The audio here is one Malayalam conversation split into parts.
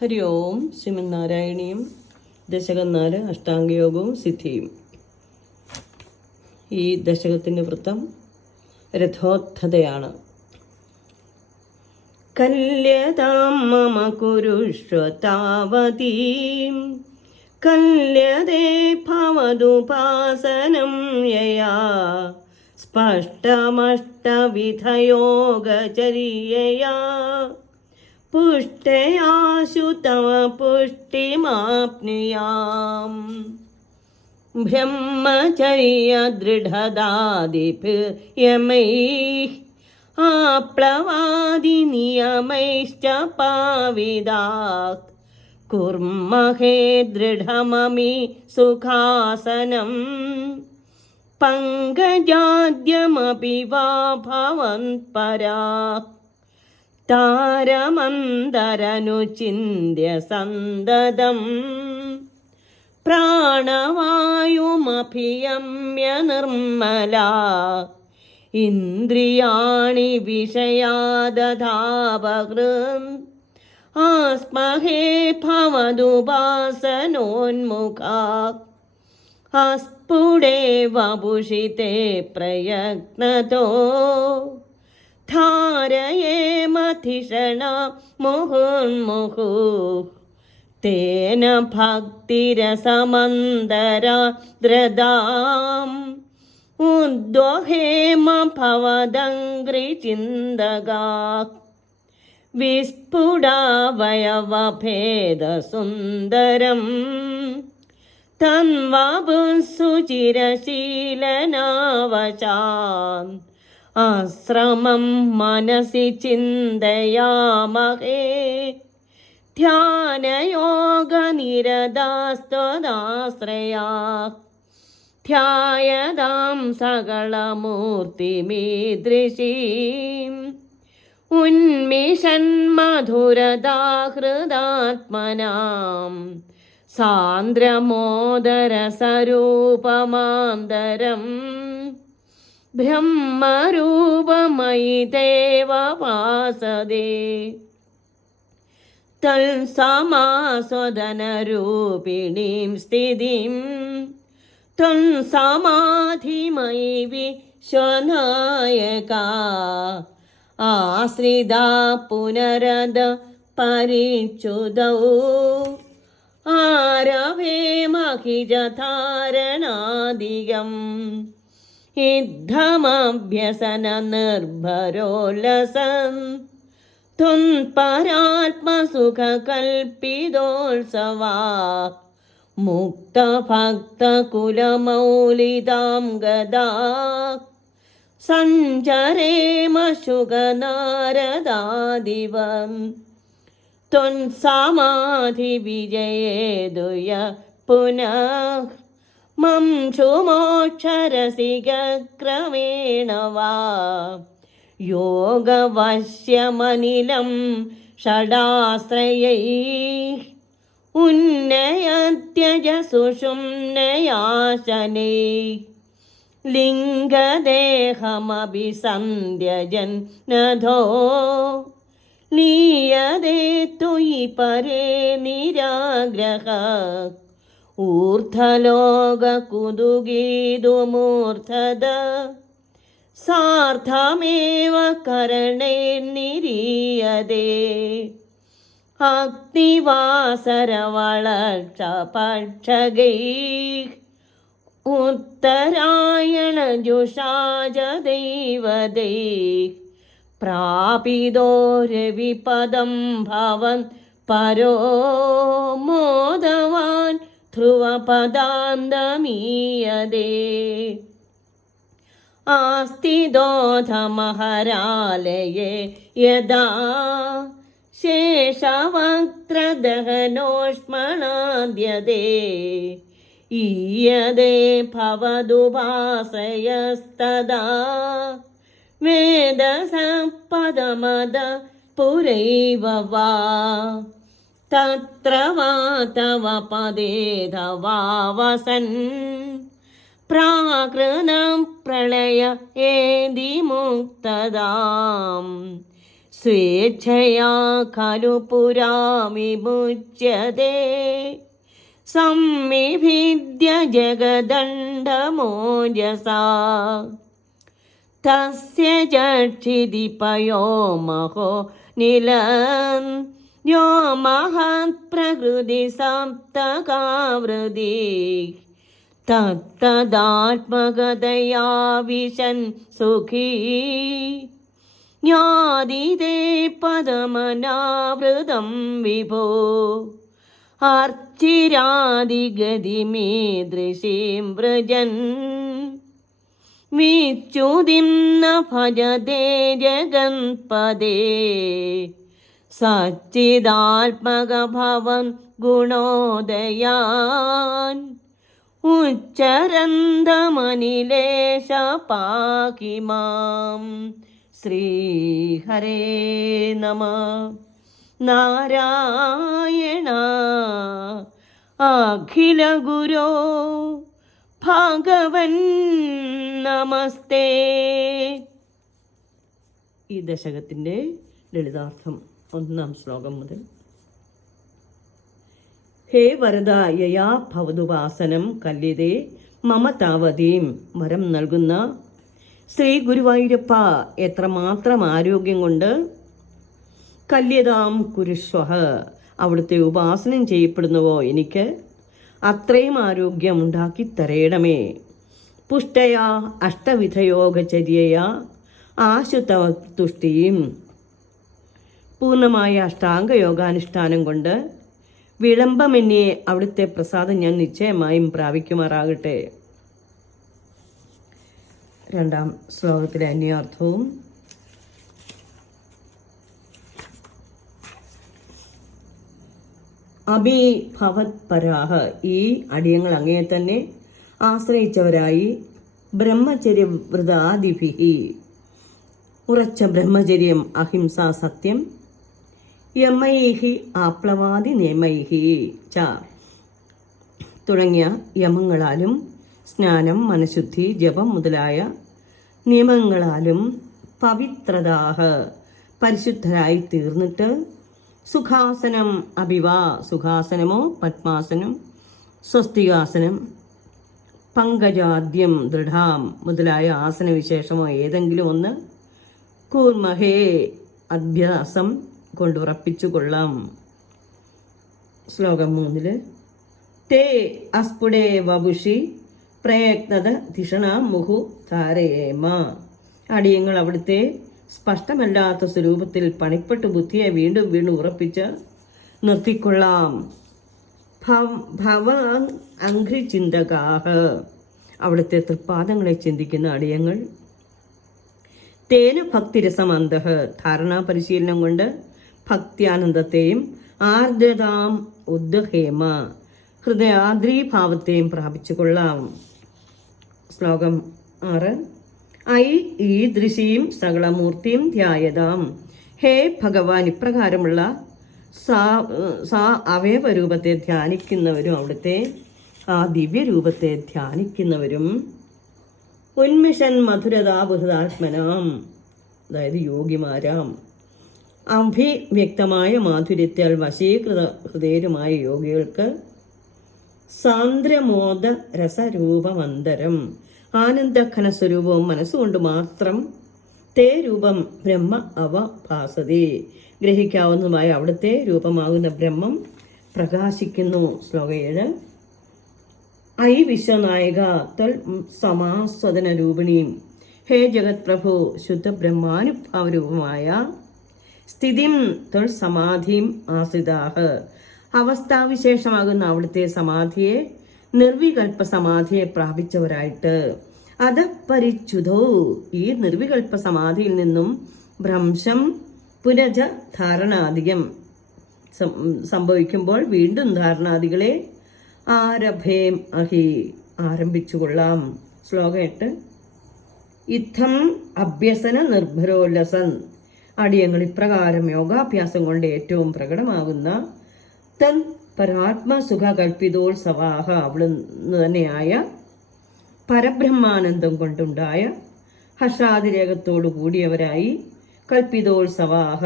ഹരി ഓം. ശ്രീമന്നാരായണീയം. ദശകം 4 അഷ്ടാംഗയോഗവും സിദ്ധിയും. ഈ ദശകത്തിൻ്റെ വൃത്തം രഥോത്ഥതയാണ്. കല്യതാം മമ കുരുഷ്വ താവതീം കല്യതേ ഭവതുപാസനം യയാ സ്പഷ്ടമഷ്ടവിധയോഗചര്യയാ പുഷ്ടയാശു തവ പുഷ്ടിമാപ്നുയാം. ബ്രഹ്മചര്യദൃഢദാദിഭിർയമൈഃ ആപ്ലവാദിനിയമൈശ്ച പാവിദാഃ കുർമഹേ ദൃഢമമി സുഖാസനം പങ്കജാദ്യമപി വാ ഭവന്പരാഃ താരമന്തരനുചിന്യ സന്തതം പ്രാണവായുമഭിയമ്യ നിർമ്മലാ ഇന്ദ്രിയാണി വിഷയാദധാപകൃം ആസ്മഹേ ഭവതുപാസനോന്മുഖാ അസ്ഫുടേ വപുഷിതേ പ്രയത്നതോ ധാരയേമധിഷണ മുഹുർമുഹുഃ തേന ഭക്തിരസമന്തരദ്രതാം ഉദ്വഹേമ ഭവദംഘ്രിചിന്തകാഃ വിസ്ഫുടാവയവഭേദസുന്ദരം തൻവപുഃസുചിരശീലനാവശാൻ ആശ്രമം മനസി ചിന്തയാമഹേ ധ്യാനയോഗനിരതാസ്ത്വദാശ്രയാഃ ധ്യായതാം സകളമൂർത്തിമീദൃശീം ഉന്മിഷന്മധുരദാഹൃദാത്മനാം സാന്ദ്രമോദരസരൂപമാന്തരം ബ്രഹ്മരൂപമയി ദേവവാസദേ തൽസമാസ്വദനരൂപിണീം സ്ഥിതിം ത്വം സമാധിമയി വിശ്വനായകാ ആശ്രിതാ പുനരദ പരിച്യുതൗ ആരവേമഹിജധാരണാദികം ഇദ്ധമഭ്യസന നിർഭരോല്ലസം ത്വം പരാത്മസുഖകൽപ്പിതോത്സവാ മുക്തഭക്തകുലമൗലിതാം ഗദാ സഞ്ചരേമ ശുഗനാരദാദിവം ത്വം സമാധിവിജയേതുയ പുനഃ മംഷുമോക്ഷരസികക്രമേണ വാ യോഗവശ്യമനിലം ഷഡാശ്രയൈഃ ഉന്നയത്യജ സുഷുമ്നയാശനൈഃ ലിംഗദേഹമഭിസന്ധ്യജൻ നധോ ലീയതേ ത്വയി പരേ നിരാഗ്രഹഃ ഊർധ്വലോകകുതുകീതുമൂർധത സാർത്ഥമേവ കരണൈർനിരീയതേ അഗ്നിവാസരവളക്ഷപക്ഷഗൈഃ ഉത്തരായണജുഷാജ ദൈവതൈഃ പ്രാപിതോ രവിപദം ഭവൻ പരോ മോദവാൻ ധ്രുവപദാന്തമീയതേ ആസ്തിദോധമഹരാലയേ യദാ ശേഷവക്ത്രദഹനോഷ്മണാദ്യതേ ഈയതേ ഭവതുപാസയസ്തദാ വേദസപദമദ പുരൈവ വാ തത്ര വാ തവ പദേധവാവസൻ പ്രാകൃതം പ്രളയ ഏതി മുക്തദാം സ്വേച്ഛയാ ഖലു പുരാ വിമുച്യതേ സംവിഭിദ്യ ജഗദണ്ഡമോജസാ തസ്യ ചക്ഷിതി പയോ മഹോ നിലം യോ മഹത്പ്രകൃതി സപ്തകാവൃതി തത്തദാത്മകതയാ വിശൻ സുഖീ ജ്ഞാതിതേ പദമനാവൃതം വിഭോ അർച്ചിരാദിഗതിമീദൃശീം വ്രജൻ വിച്യുതിം ന ഭജതേ ജഗന്പദേ സച്ചിദാത്മകഭവൻ ഗുണോദയാൻ ഉച്ചരന്തമനിലേശ പാകി മാം. ശ്രീഹരേ നമഃ. നാരായണ അഖില ഗുരോ ഭഗവൻ നമസ്തേ. ഈ ദശകത്തിൻ്റെ ലളിതാർത്ഥം 1-ാം ശ്ലോകം മുതൽ. ഹേ വരദ യയാ ഭവതുപാസനം കല്യതേ മമ താവതീം. വരം നൽകുന്ന ശ്രീ ഗുരുവായൂരപ്പ, എത്രമാത്രം ആരോഗ്യം കൊണ്ട് കല്യതാം കുരുഷ്വഹ, അവിടുത്തെ ഉപാസനം ചെയ്യപ്പെടുന്നുവോ എനിക്ക് അത്രയും ആരോഗ്യം ഉണ്ടാക്കി തരേണമേ. പുഷ്ടയാ അഷ്ടവിധയോഗചര്യയാ ആശുതതുഷ്ടിയും. പൂർണ്ണമായ അഷ്ടാംഗ യോഗാനുഷ്ഠാനം കൊണ്ട് വിളംബമെന്നേ അവിടുത്തെ പ്രസാദം ഞാൻ നിശ്ചയമായും പ്രാപിക്കുമാറാകട്ടെ. 2-ാം ശ്ലോകത്തിലെ അന്യാർത്ഥവും. അഭിഭവത്പരാഹ, ഈ അടിയങ്ങൾ അങ്ങയെ തന്നെ ആശ്രയിച്ചവരായി ബ്രഹ്മചര്യവ്രതാദിഭിഹി, ഉറച്ച ബ്രഹ്മചര്യം, അഹിംസ, സത്യം, യമൈഹി ആപ്ലവാദി നിയമൈഹി ച തുടങ്ങിയ യമങ്ങളാലും സ്നാനം, മനഃശുദ്ധി, ജപം മുതലായ നിയമങ്ങളാലും പവിത്രതാഹ, പരിശുദ്ധരായി തീർന്നിട്ട് സുഖാസനം അഭിവാ, സുഖാസനമോ പത്മാസനം, സ്വസ്തികാസനം, പങ്കജാദ്യം, ദൃഢാം മുതലായ ആസനവിശേഷമോ ഏതെങ്കിലും ഒന്ന് കൂർമഹേ, അഭ്യാസം കൊണ്ട് ഉറപ്പിച്ചു കൊള്ളാം. ശ്ലോകം 3. തേ അസ്ഫുടേ വപുഷി പ്രയത്നത ധിഷണ മുഹു ധാരയേമ. അടിയങ്ങൾ അവിടുത്തെ സ്പഷ്ടമല്ലാത്ത സ്വരൂപത്തിൽ പണിപ്പെട്ട് ബുദ്ധിയെ വീണ്ടും വീണ്ടും ഉറപ്പിച്ച് നിർത്തിക്കൊള്ളാം. ഭവ അഘ്രി ചിന്തകാഹ, അവിടുത്തെ തൃപ്പാദങ്ങളെ ചിന്തിക്കുന്ന അടിയങ്ങൾ. തേന ഭക്തിരസമന്തഃ, ധാരണാ പരിശീലനം കൊണ്ട് ഭക്തിയാനന്ദത്തെയും ആർദ്രതാം ഉദ്ദഹേമ, ഹൃദയാദ്രീഭാവത്തെയും പ്രാപിച്ചു കൊള്ളാം. ശ്ലോകം 6. ഐ ഈദൃശീം സകളമൂർത്തിയും ധ്യായതാം. ഹേ ഭഗവാൻ, ഇപ്രകാരമുള്ള അവയവരൂപത്തെ ധ്യാനിക്കുന്നവരും അവിടുത്തെ ആ ദിവ്യരൂപത്തെ ധ്യാനിക്കുന്നവരും ഉന്മിഷൻ മധുരതാ ബഹുതാത്മനാം, അതായത് യോഗിമാരാം, അഭിവ്യക്തമായ മാധുര്യത്താൽ വശീകൃത ഹൃദയരുമായ യോഗികൾക്ക് സാന്ദ്രമോദ രസരൂപമന്തരം, ആനന്ദഘന സ്വരൂപവും മനസ്സുകൊണ്ട് മാത്രം തേ രൂപം ബ്രഹ്മ അവഭാസതി, ഗ്രഹിക്കാവുന്നതുമായ അവിടുത്തെ രൂപമാകുന്ന ബ്രഹ്മം പ്രകാശിക്കുന്നു. ശ്ലോകം 7. ഐ വിശ്വനായക ത്വൽ സമാസ്വദന രൂപിണീം. ഹേ ജഗത് പ്രഭു, ശുദ്ധ ബ്രഹ്മാനുഭാവരൂപമായ സ്ഥിതിം ത്വൽ സമാധിയും ആശ്രിതാഹ, അവസ്ഥാവിശേഷമാകുന്ന അവിടുത്തെ സമാധിയെ, നിർവികൽപ്പ സമാധിയെ പ്രാപിച്ചവരായിട്ട് അത പരിച്യുതോ, ഈ നിർവികൽപ്പ സമാധിയിൽ നിന്നും ഭ്രംശം പുനജ ധാരണാധികം സംഭവിക്കുമ്പോൾ വീണ്ടും ധാരണാദികളെ ആരഭേം അഹി, ആരംഭിച്ചുകൊള്ളാം. ശ്ലോകം 8. ഇത്തം അഭ്യസന നിർഭരോല്ലസൻ, അടിയങ്ങൾ ഇപ്രകാരം യോഗാഭ്യാസം കൊണ്ട് ഏറ്റവും പ്രകടമാകുന്ന തൻ പരാത്മസുഖ കൽപ്പിതോത്സവാഹ, അവിടുന്ന് തന്നെയായ പരബ്രഹ്മാനന്ദം കൊണ്ടുണ്ടായ ഹർഷാതിരേകത്തോടു കൂടിയവരായി കൽപ്പിതോത്സവാഹ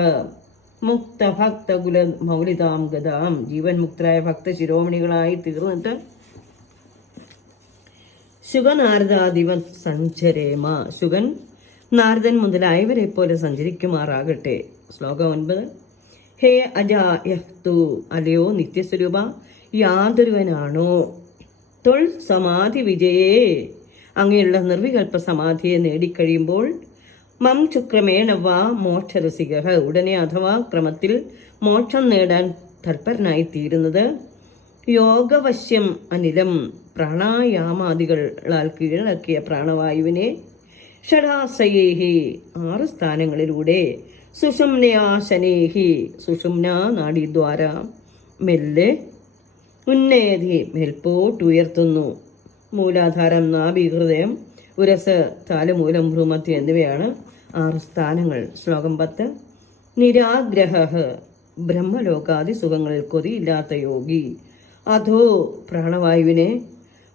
മുക്തഭക്തകുല മൗലിതാം ഗതാം. ജീവൻ മുക്തരായ ഭക്ത ശിരോമണികളായി തീർന്നിട്ട് ശുഗനാരദാദിവ സഞ്ചരേമ. ശുഗൻ, നാരദൻ മുതലായവരെ പോലെ സഞ്ചരിക്കുമാറാകട്ടെ. ശ്ലോകം 9. ഹേ അജായഹ്തു, അലയോ നിത്യസ്വരൂപ, യാതൊരുവനാണോ തൊൾ സമാധി വിജയേ, അങ്ങനെയുള്ള നിർവികൽപ്പ സമാധിയെ നേടിക്കഴിയുമ്പോൾ മം ചുക്രമേണ വാ മോക്ഷരസിക, ഉടനെ അഥവാ ക്രമത്തിൽ മോക്ഷം നേടാൻ തൽപരനായി തീരുന്നത് യോഗവശ്യം അനിലം, പ്രാണായാമാദികളാൽ കീഴടക്കിയ പ്രാണവായുവിനെ ഷഡാസയേഹി 6 സ്ഥാനങ്ങളിലൂടെ സുഷുമ്നയാശനേഹി സുഷുമ്ന നാഡീദ്വാര മെല്ലെ ഉന്നേതി മേൽപോട്ടുയർത്തുന്നു. മൂലാധാരം, നാഭി, ഹൃദയം, ഉരസ്, താലുമൂലം, ഭ്രൂമത്തി എന്നിവയാണ് 6 സ്ഥാനങ്ങൾ. ശ്ലോകം 10. നിരാഗ്രഹ ബ്രഹ്മലോകാദി സുഖങ്ങളിൽ കൊതിയില്ലാത്ത യോഗി അധോ പ്രാണവായുവിനെ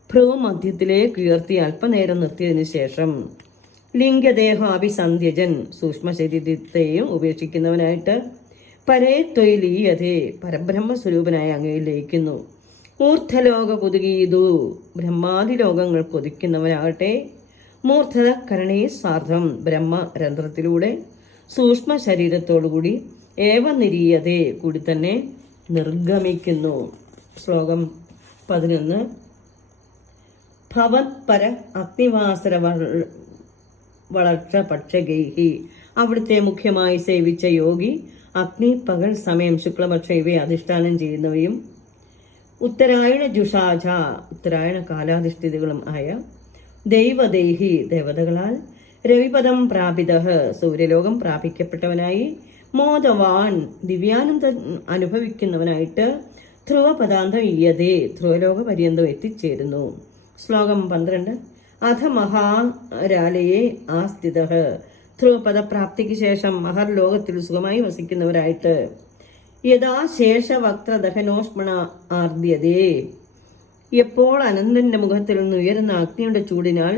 ഭ്രൂമധ്യത്തിലേക്ക് ഉയർത്തി അല്പനേരം നിർത്തിയതിനു ശേഷം ലിംഗദേഹാഭിസന്ധ്യജൻ സൂക്ഷ്മ ശരീരത്തെയും ഉപേക്ഷിക്കുന്നവനായിട്ട് പരേ ത്വയിലീയതേ പരബ്രഹ്മസ്വരൂപനായ അങ്ങയിൽ ലയിക്കുന്നു. മൂർധലോക കൊതുകീതു ബ്രഹ്മാദി ലോകങ്ങൾ കൊതിക്കുന്നവനാകട്ടെ മൂർധത കരണേ സാർദ്ധം ബ്രഹ്മരന്ധ്രത്തിലൂടെ സൂക്ഷ്മ ശരീരത്തോടുകൂടി ഏവനിരീയതേ കൂടി തന്നെ നിർഗമിക്കുന്നു. ശ്ലോകം 11. ഭവത്പര അഗ്നിവാസര വളർച്ച പക്ഷഗൈഹി, അവിടുത്തെ മുഖ്യമായി സേവിച്ച യോഗി അഗ്നി, പകൽ സമയം, ശുക്ലപക്ഷം ഇവയെ അധിഷ്ഠാനം ചെയ്യുന്നവയും ഉത്തരായണ ജുഷാജ ഉത്തരായണ കാലാധിഷ്ഠിതകളും ആയ ദൈവദേഹി ദേവതകളാൽ രവിപദം പ്രാപിത സൂര്യലോകം പ്രാപിക്കപ്പെട്ടവനായി മോദവാൻ ദിവ്യാനന്ദം അനുഭവിക്കുന്നവനായിട്ട് ധ്രുവപദാന്തം ഈയതേ ധ്രുവലോക പര്യന്തം എത്തിച്ചേരുന്നു. ശ്ലോകം 12. അധ മഹാരാലയെ ആസ്ഥിത ധ്രുവപദപ്രാപ്തിക്ക് ശേഷം മഹർലോകത്തിൽ സുഖമായി വസിക്കുന്നവരായിട്ട് യഥാ ശേഷവക്ത്രദഹനോഷ്മണ ആർദ്യതേ, എപ്പോൾ അനന്തന്റെ മുഖത്തിൽ നിന്ന് ഉയരുന്ന അഗ്നിയുടെ ചൂടിനാൽ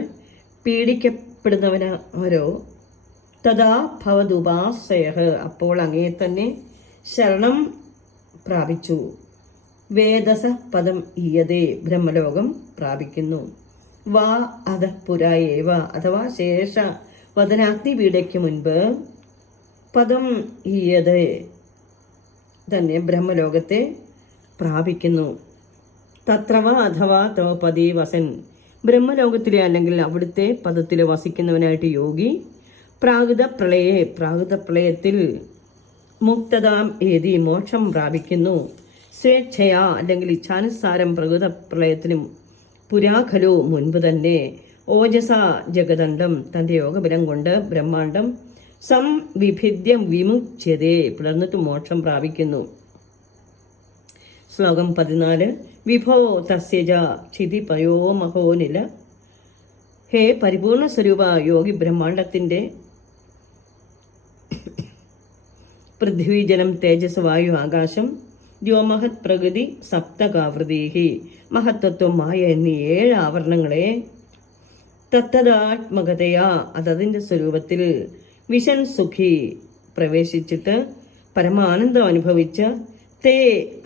പീഡിക്കപ്പെടുന്നവരോ തഥാ ഭവതുപാസയ, അപ്പോൾ അങ്ങയെ തന്നെ ശരണം പ്രാപിച്ചു. വേദസ പദം ഈയതേ ബ്രഹ്മലോകം പ്രാപിക്കുന്നു. വാ അധ പുരായേവ അഥവാ ശേഷ വദനാഗ്നി പീഡയ്ക്ക് മുൻപ് പദം ഈയതേ തന്നെ ബ്രഹ്മലോകത്തെ പ്രാപിക്കുന്നു. തത്രവ അഥവാ തവ പദീ വസൻ, ബ്രഹ്മലോകത്തിലെ അല്ലെങ്കിൽ അവിടുത്തെ പദത്തിലെ വസിക്കുന്നവനായിട്ട് യോഗി പ്രാകൃത പ്രളയത്തിൽ മുക്തതാം ഏതി മോക്ഷം പ്രാപിക്കുന്നു. സ്വേച്ഛയാ അല്ലെങ്കിൽ ഇച്ഛാനുസാരം പ്രകൃത പ്രളയത്തിനും പുരാഖലു മുൻപ് തന്നെ ഓജസ ജഗദണ്ഡം തന്റെ യോഗബലം കൊണ്ട് ബ്രഹ്മാണ്ഡം സംവിഭിദ്യം വിമുച്യതേ പിളർന്നിട്ട് മോക്ഷം പ്രാപിക്കുന്നു. ശ്ലോകം 14. വിഭോ തസ്യജ ക്ഷിതി പയോ മഹോനില, ഹേ പരിപൂർണ സ്വരൂപ യോഗി ബ്രഹ്മാണ്ഡത്തിന്റെ പൃഥ്വി, ജലം, തേജസ്, വായു, ആകാശം, ദ്യോമഹത് പ്രകൃതി, സപ്തകാവൃതീഹി മഹത്തത്വം, മായ എന്നീ 7 ആവരണങ്ങളെ തത്തദാത്മകതയാ അതതിന്റെ സ്വരൂപത്തിൽ വിഷൻ സുഖി പ്രവേശിച്ചിട്ട് പരമാനന്ദം അനുഭവിച്ച തേ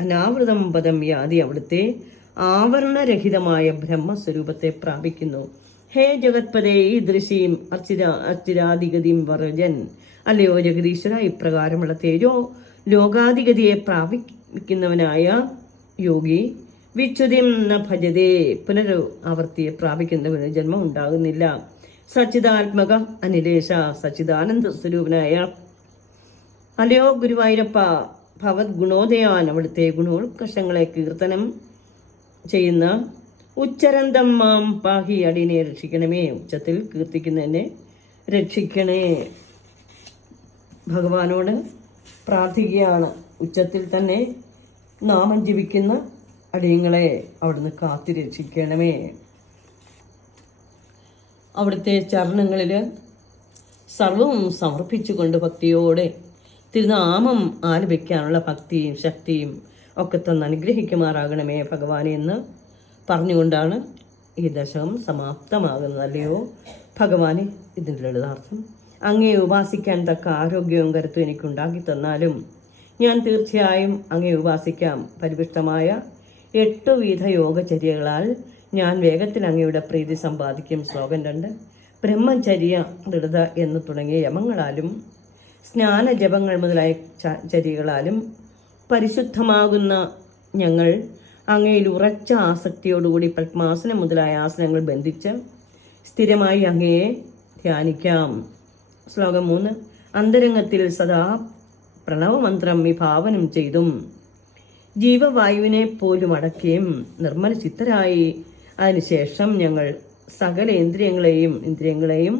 അനാവൃതം പദം യാതി അവിടുത്തെ ആവരണരഹിതമായ ബ്രഹ്മസ്വരൂപത്തെ പ്രാപിക്കുന്നു. ഹേ ജഗത്പദേ ഈ ദൃശീം അർച്ചിരാധിഗതിയും വർജൻ, അല്ലയോ ജഗദീശ്വര ഇപ്രകാരമുള്ള തേജോ ലോകാധിഗതിയെ പ്രാപിക്കുന്നവനായ യോഗി വിച്യുതിം ന ഭജതേ പുനരാവർത്തിയെ പ്രാപിക്കുന്നവന് ജന്മം ഉണ്ടാകുന്നില്ല. സച്ചിദാത്മക അനിലേശ സച്ചിദാനന്ദ സ്വരൂപനായ അല്ലയോ ഗുരുവായൂരപ്പ ഭവത് ഗുണോദയാൻ അവിടുത്തെ ഗുണോത്കർഷങ്ങളെ കീർത്തനം ചെയ്യുന്ന ഉച്ചരന്തം മാം പാഹി അടിനെ രക്ഷിക്കണമേ, ഉച്ചത്തിൽ കീർത്തിക്കുന്നതിനെ രക്ഷിക്കണേ. ഭഗവാനോട് പ്രാർത്ഥിക്കുകയാണ്. ഉച്ചത്തിൽ തന്നെ നാമം ജപിക്കുന്ന അടിയങ്ങളെ അവിടുന്ന് കാത്തു രക്ഷിക്കണമേ. അവിടുത്തെ ചരണങ്ങളിൽ സർവവും സമർപ്പിച്ചുകൊണ്ട് ഭക്തിയോടെ തിരുനാമം ആലപിക്കാനുള്ള ഭക്തിയും ശക്തിയും ഒക്കെ തന്നെ അനുഗ്രഹിക്കുമാറാകണമേ ഭഗവാനെ എന്ന് പറഞ്ഞുകൊണ്ടാണ് ഈ ദശകം സമാപ്തമാകുന്നത്. അല്ലയോ ഭഗവാനെ ഇതിൻ്റെ ലളിതാർത്ഥം. അങ്ങയെ ഉപാസിക്കാൻ തക്ക ആരോഗ്യവും കരുത്തും എനിക്കുണ്ടാക്കി തന്നാലും ഞാൻ തീർച്ചയായും അങ്ങയെ ഉപാസിക്കാം. പരിപുഷ്ടമായ 8 വിധ യോഗചര്യകളാൽ ഞാൻ വേഗത്തിൽ അങ്ങയുടെ പ്രീതി സമ്പാദിക്കും. ശ്ലോകം 2. ബ്രഹ്മചര്യ, ദൃഢത എന്ന് തുടങ്ങിയ യമങ്ങളാലും സ്നാന ജപങ്ങൾ മുതലായ ചര്യകളാലും പരിശുദ്ധമാകുന്ന ഞങ്ങൾ അങ്ങയിൽ ഉറച്ച ആസക്തിയോടുകൂടി പത്മാസനം മുതലായ ആസനങ്ങൾ ബന്ധിച്ച് സ്ഥിരമായി അങ്ങയെ ധ്യാനിക്കാം. ശ്ലോകം 3. അന്തരംഗത്തിൽ സദാ പ്രണവമന്ത്രം വിഭാവനം ചെയ്തും ജീവവായുവിനെ പോലും അടക്കുകയും നിർമ്മല ചിത്തരായി അതിനുശേഷം ഞങ്ങൾ സകല ഇന്ദ്രിയങ്ങളെയും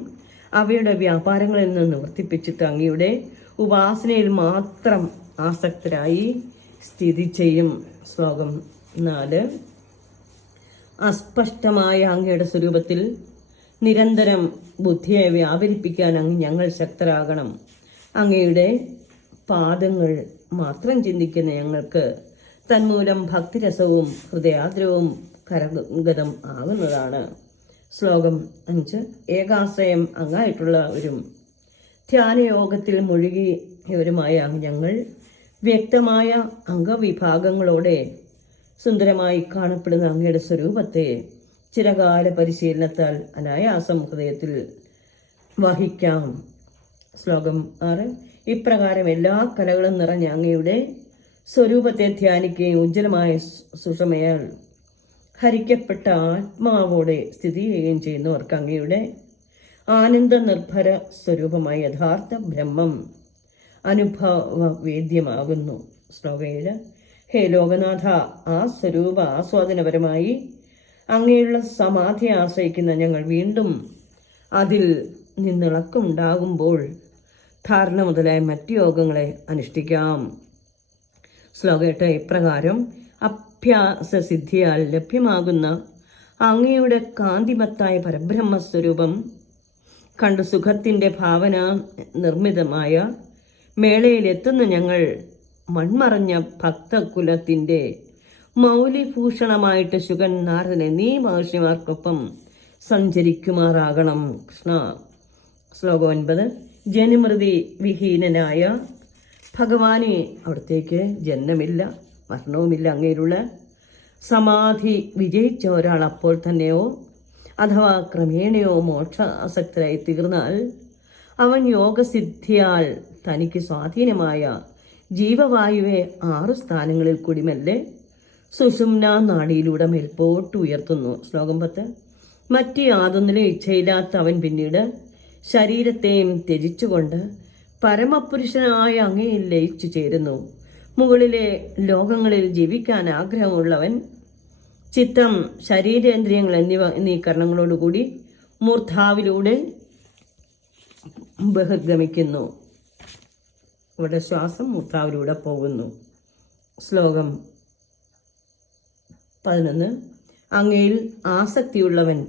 അവയുടെ വ്യാപാരങ്ങളിൽ നിന്ന് നിവർത്തിപ്പിച്ചിട്ട് അങ്ങയുടെ ഉപാസനയിൽ മാത്രം ആസക്തരായി സ്ഥിതി ചെയ്യും. ശ്ലോകം 4. അസ്പഷ്ടമായ അങ്ങയുടെ സ്വരൂപത്തിൽ നിരന്തരം ബുദ്ധിയെ വ്യാപരിപ്പിക്കാൻ ഞങ്ങൾ ശക്തരാകണം. അങ്ങയുടെ പാദങ്ങൾ മാത്രം ചിന്തിക്കുന്ന ഞങ്ങൾക്ക് തന്മൂലം ഭക്തിരസവും ഹൃദയാദ്രവും കരഗതം ആകുന്നതാണ്. ശ്ലോകം 5. ഏകാശ്രയം അങ്ങായിട്ടുള്ളവരും ധ്യാനയോഗത്തിൽ മുഴുകിയവരുമായ ഞങ്ങൾ വ്യക്തമായ അംഗവിഭാഗങ്ങളോടെ സുന്ദരമായി കാണപ്പെടുന്ന അങ്ങയുടെ സ്വരൂപത്തെ ചിരകാല പരിശീലനത്താൽ അനായാസം ഹൃദയത്തിൽ വഹിക്കാം. ശ്ലോകം 6. ഇപ്രകാരം എല്ലാ കലകളും നിറഞ്ഞ അങ്ങയുടെ സ്വരൂപത്തെ ധ്യാനിക്കുകയും ഉജ്ജ്വലമായ സുഷമയാൽ ഹരിക്കപ്പെട്ട ആത്മാവോടെ സ്ഥിതി ചെയ്യുകയും ചെയ്യുന്നവർക്ക് അങ്ങയുടെ ആനന്ദ നിർഭര സ്വരൂപമായ യഥാർത്ഥ ബ്രഹ്മം അനുഭവവേദ്യമാകുന്നു. ശ്ലോകം 7. ഹേ ലോകനാഥ, ആ സ്വരൂപ ആസ്വാദനപരമായി അങ്ങനെയുള്ള സമാധിയെ ആശ്രയിക്കുന്ന ഞങ്ങൾ വീണ്ടും അതിൽ നിന്നിളക്കമുണ്ടാകുമ്പോൾ ധാരണ മുതലായ മറ്റ് യോഗങ്ങളെ അനുഷ്ഠിക്കാം. ശ്ലോകം 8. ഇപ്രകാരം അഭ്യാസസിദ്ധിയാൽ ലഭ്യമാകുന്ന അങ്ങയുടെ കാന്തിമത്തായ പരബ്രഹ്മസ്വരൂപം കണ്ടു സുഖത്തിൻ്റെ ഭാവന നിർമ്മിതമായ മേളയിലെത്തുന്ന ഞങ്ങൾ മൺമറഞ്ഞ ഭക്തകുലത്തിൻ്റെ മൗലിഭൂഷണമായിട്ട് ശുഗൻ, നാരദൻ എന്നീ മഹർഷിമാർക്കൊപ്പം സഞ്ചരിക്കുമാറാകണം. കൃഷ്ണ. ശ്ലോകം 9. ജനമൃതി വിഹീനനായ ഭഗവാനെ, അവിടത്തേക്ക് ജന്മമില്ല മരണവുമില്ല, അങ്ങേലുള്ള സമാധി വിജയിച്ച ഒരാൾ അപ്പോൾ തന്നെയോ അഥവാ ക്രമേണയോ മോക്ഷാസക്തരായി തീർന്നാൽ അവൻ യോഗസിദ്ധിയാൽ തനിക്ക് സ്വാധീനമായ ജീവവായുവെ 6 സ്ഥാനങ്ങളിൽ കൂടി മെല്ലെ സുഷുമ്ന നാഡിയിലൂടെ മേൽപോട്ട് ഉയർത്തുന്നു. ശ്ലോകം 10. മറ്റ് യാതൊന്നിലും ഇച്ഛയില്ലാത്ത അവൻ പിന്നീട് ശരീരത്തെയും ത്യജിച്ചുകൊണ്ട് പരമപുരുഷനായ അങ്ങയിൽ ലയിച്ചു ചേരുന്നു. മുകളിലെ ലോകങ്ങളിൽ ജീവിക്കാൻ ആഗ്രഹമുള്ളവൻ ചിത്തം, ശരീരേന്ദ്രിയങ്ങൾ എന്നീ കരണങ്ങളോടുകൂടി മൂർധാവിലൂടെ ബഹിർഗമിക്കുന്നു. ഇവിടെ ശ്വാസം മൂർധാവിലൂടെ പോകുന്നു. ശ്ലോകം 11. അങ്ങയിൽ ആസക്തിയുള്ളവൻ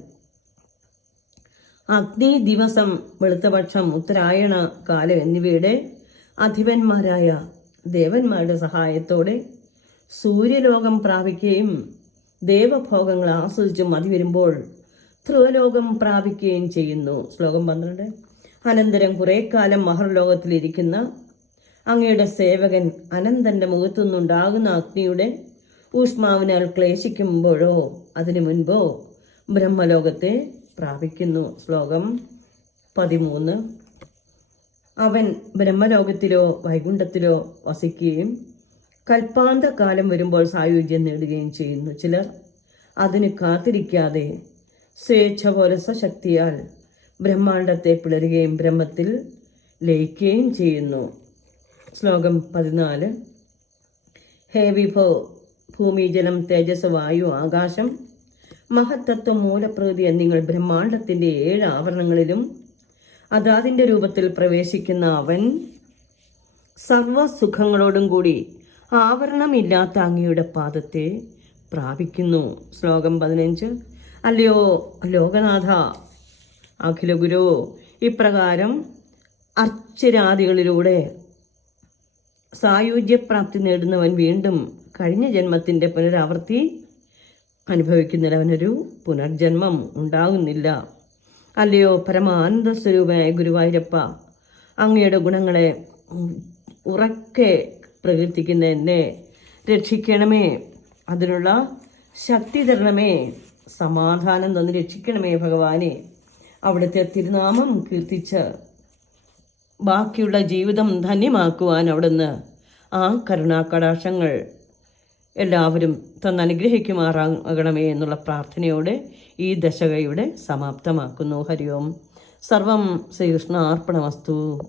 അഗ്നി, ദിവസം, വെളുത്തപക്ഷം, ഉത്തരായണ കാലം എന്നിവയുടെ അധിപന്മാരായ ദേവന്മാരുടെ സഹായത്തോടെ സൂര്യലോകം പ്രാപിക്കുകയും ദേവഭോഗങ്ങൾ ആസ്വദിച്ച് മതി വരുമ്പോൾ ധ്രുവലോകം പ്രാപിക്കുകയും ചെയ്യുന്നു. ശ്ലോകം 12. അനന്തരം കുറെ കാലം മഹർലോകത്തിലിരിക്കുന്ന അങ്ങയുടെ സേവകൻ അനന്തന്റെ മുഖത്തുനിന്നുണ്ടാകുന്ന അഗ്നിയുടെ ഊഷ്മാവിനാൽ ക്ലേശിക്കുമ്പോഴോ അതിനു മുൻപോ ബ്രഹ്മലോകത്തെ പ്രാപിക്കുന്നു. ശ്ലോകം 13. അവൻ ബ്രഹ്മലോകത്തിലോ വൈകുണ്ഠത്തിലോ വസിക്കുകയും കൽപ്പാന്ത കാലം വരുമ്പോൾ സായുജ്യം നേടുകയും ചെയ്യുന്നു. ചിലർ അതിന് കാത്തിരിക്കാതെ സ്വേച്ഛ പോലെ സ്വശക്തിയാൽ ബ്രഹ്മാണ്ടത്തെ പിളരുകയും ബ്രഹ്മത്തിൽ ലയിക്കുകയും ചെയ്യുന്നു. ശ്ലോകം 14. ഹേ വിഭോ, ഭൂമി, ജലം, തേജസ്, വായു, ആകാശം, മഹത്തത്വം, മൂലപ്രകൃതി എന്നിങ്ങൾ ബ്രഹ്മാണ്ടത്തിന്റെ 7 ആവരണങ്ങളിലും അതാതിന്റെ രൂപത്തിൽ പ്രവേശിക്കുന്ന അവൻ സർവസുഖങ്ങളോടും കൂടി ആവരണമില്ലാത്ത അങ്ങയുടെ പാദത്തെ പ്രാപിക്കുന്നു. ശ്ലോകം 15. അല്ലയോ ലോകനാഥ, അഖില ഗുരു, ഇപ്രകാരം അർച്ചരാദികളിലൂടെ സായുജ്യപ്രാപ്തി നേടുന്നവൻ വീണ്ടും കഴിഞ്ഞ ജന്മത്തിന്റെ പുനരാവൃത്തി അനുഭവിക്കുന്നവനൊരു പുനർജന്മം ഉണ്ടാകുന്നില്ല. അല്ലയോ പരമാനന്ദ സ്വരൂപനായ ഗുരുവായൂരപ്പ, അങ്ങയുടെ ഗുണങ്ങളെ ഉറക്കെ പ്രകീർത്തിക്കുന്ന എന്നെ രക്ഷിക്കണമേ, അതിനുള്ള ശക്തി തരണമേ, സമാധാനം തന്ന് രക്ഷിക്കണമേ ഭഗവാനെ. അവിടുത്തെ തിരുനാമം കീർത്തിച്ച് ബാക്കിയുള്ള ജീവിതം ധന്യമാക്കുവാൻ അവിടുന്ന് ആ കരുണാകടാക്ഷങ്ങൾ എല്ലാവരും തന്നനുഗ്രഹിക്കുമാറാകണമേ എന്നുള്ള പ്രാർത്ഥനയോടെ ഈ ദശകയുടെ സമാപ്തമാക്കുന്നു. ഹരി ഓം. സർവം ശ്രീകൃഷ്ണാർപ്പണമസ്തു.